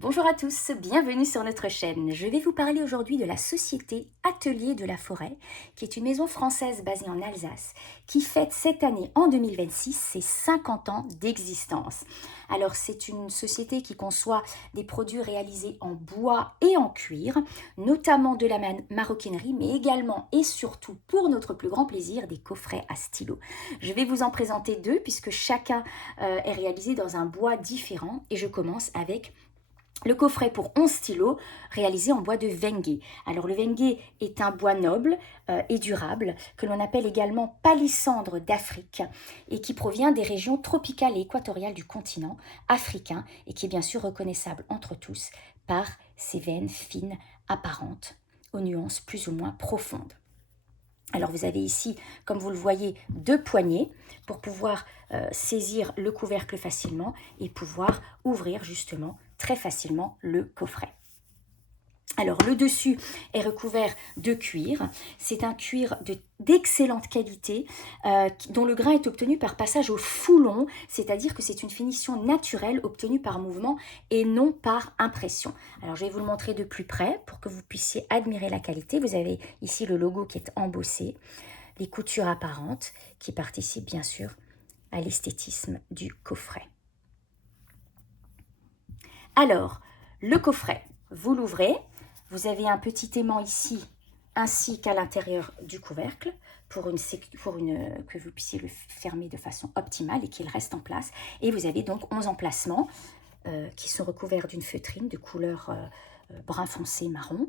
Bonjour à tous, bienvenue sur notre chaîne. Je vais vous parler aujourd'hui de la société Atelier de la Forêt, qui est une maison française basée en Alsace, qui fête cette année, en 2026, ses 50 ans d'existence. Alors, c'est une société qui conçoit des produits réalisés en bois et en cuir, notamment de la maroquinerie, mais également et surtout, pour notre plus grand plaisir, des coffrets à stylo. Je vais vous en présenter deux, puisque chacun est réalisé dans un bois différent, et je commence avec le coffret pour 11 stylos réalisé en bois de Wenge. Alors le Wenge est un bois noble et durable que l'on appelle également palissandre d'Afrique et qui provient des régions tropicales et équatoriales du continent africain et qui est bien sûr reconnaissable entre tous par ses veines fines apparentes aux nuances plus ou moins profondes. Alors vous avez ici, comme vous le voyez, deux poignées pour pouvoir saisir le couvercle facilement et pouvoir ouvrir justement très facilement le coffret. Alors le dessus est recouvert de cuir, c'est un cuir d'excellente qualité dont le grain est obtenu par passage au foulon, c'est-à-dire que c'est une finition naturelle obtenue par mouvement et non par impression. Alors je vais vous le montrer de plus près pour que vous puissiez admirer la qualité. Vous avez ici le logo qui est embossé, les coutures apparentes qui participent bien sûr à l'esthétisme du coffret. Alors, le coffret, vous l'ouvrez. Vous avez un petit aimant ici, ainsi qu'à l'intérieur du couvercle, que vous puissiez le fermer de façon optimale et qu'il reste en place. Et vous avez donc 11 emplacements qui sont recouverts d'une feutrine de couleur brun foncé marron.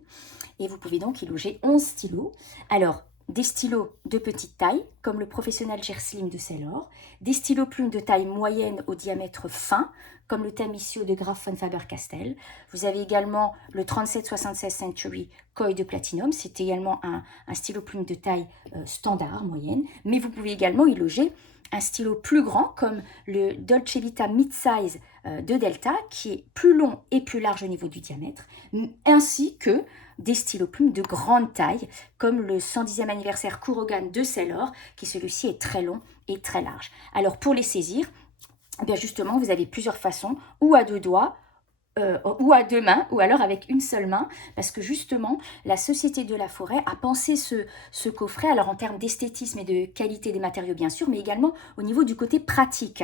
Et vous pouvez donc y loger 11 stylos. Alors, des stylos de petite taille, comme le professionnel Gerslim de Sailor, des stylos plumes de taille moyenne au diamètre fin, comme le Tamissio de Graf von Faber-Castell. Vous avez également le 3776 Century Koi de Platinum, c'est également un stylo plume de taille standard, moyenne, mais vous pouvez également y loger un stylo plus grand, comme le Dolce Vita Mid-Size de Delta, qui est plus long et plus large au niveau du diamètre, ainsi que des stylos plumes de grande taille, comme le 110e anniversaire Kurogan de Sailor, qui celui-ci est très long et très large. Alors pour les saisir, eh bien justement, vous avez plusieurs façons, ou à deux doigts, ou à deux mains, ou alors avec une seule main, parce que justement, la Société de la Forêt a pensé ce coffret, alors en termes d'esthétisme et de qualité des matériaux bien sûr, mais également au niveau du côté pratique,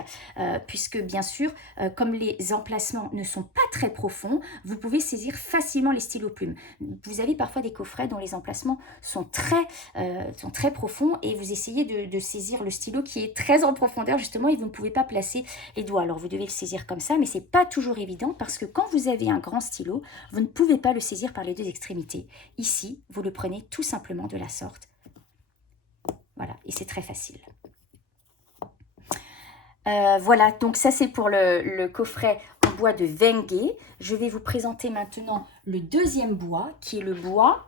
puisque bien sûr, comme les emplacements ne sont pas très profonds, vous pouvez saisir facilement les stylos plumes. Vous avez parfois des coffrets dont les emplacements sont très profonds et vous essayez de saisir le stylo qui est très en profondeur justement et vous ne pouvez pas placer les doigts. Alors vous devez le saisir comme ça, mais c'est pas toujours évident parce que quand vous avez un grand stylo, vous ne pouvez pas le saisir par les deux extrémités. Ici, vous le prenez tout simplement de la sorte. Voilà, et c'est très facile. Voilà, donc ça c'est pour le coffret en bois de Wenge. Je vais vous présenter maintenant le deuxième bois, qui est le bois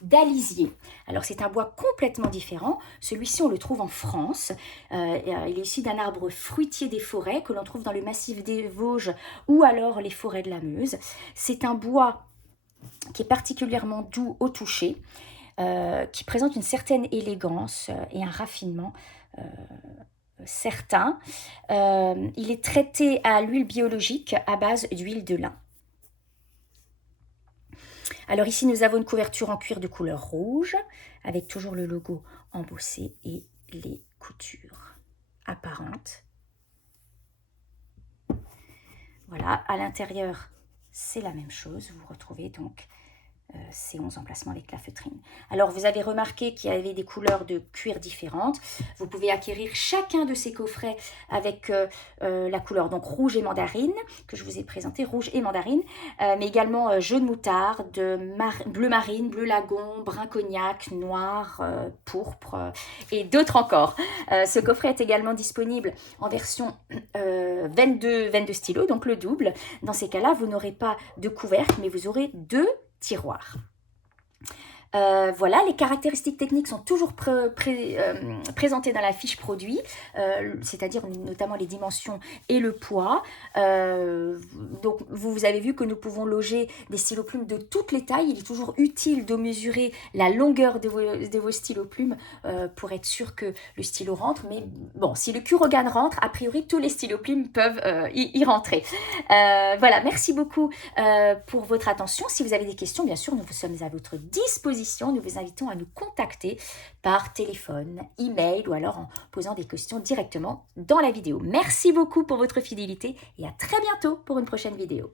d'Alisier. Alors c'est un bois complètement différent. Celui-ci on le trouve en France. Il est issu d'un arbre fruitier des forêts que l'on trouve dans le massif des Vosges ou alors les forêts de la Meuse. C'est un bois qui est particulièrement doux au toucher, qui présente une certaine élégance et un raffinement certain. Il est traité à l'huile biologique à base d'huile de lin. Alors ici, nous avons une couverture en cuir de couleur rouge, avec toujours le logo embossé et les coutures apparentes. Voilà, à l'intérieur, c'est la même chose. Vous retrouvez donc ces 11 emplacements avec la feutrine. Alors, vous avez remarqué qu'il y avait des couleurs de cuir différentes. Vous pouvez acquérir chacun de ces coffrets avec la couleur donc rouge et mandarine, que je vous ai présenté, rouge et mandarine, mais également jaune moutarde, bleu marine, bleu lagon, brun cognac, noir, pourpre et d'autres encore. Ce coffret est également disponible en version 22 stylos, donc le double. Dans ces cas-là, vous n'aurez pas de couvercle, mais vous aurez deux tiroirs. Voilà, les caractéristiques techniques sont toujours présentées dans la fiche produit, c'est-à-dire notamment les dimensions et le poids. Donc, vous avez vu que nous pouvons loger des stylos-plumes de toutes les tailles. Il est toujours utile de mesurer la longueur de vos stylos-plumes pour être sûr que le stylo rentre. Mais bon, si le Kurogan rentre, a priori, tous les stylos-plumes peuvent y rentrer. Voilà, merci beaucoup pour votre attention. Si vous avez des questions, bien sûr, nous sommes à votre disposition. Nous vous invitons à nous contacter par téléphone, email ou alors en posant des questions directement dans la vidéo. Merci beaucoup pour votre fidélité et à très bientôt pour une prochaine vidéo.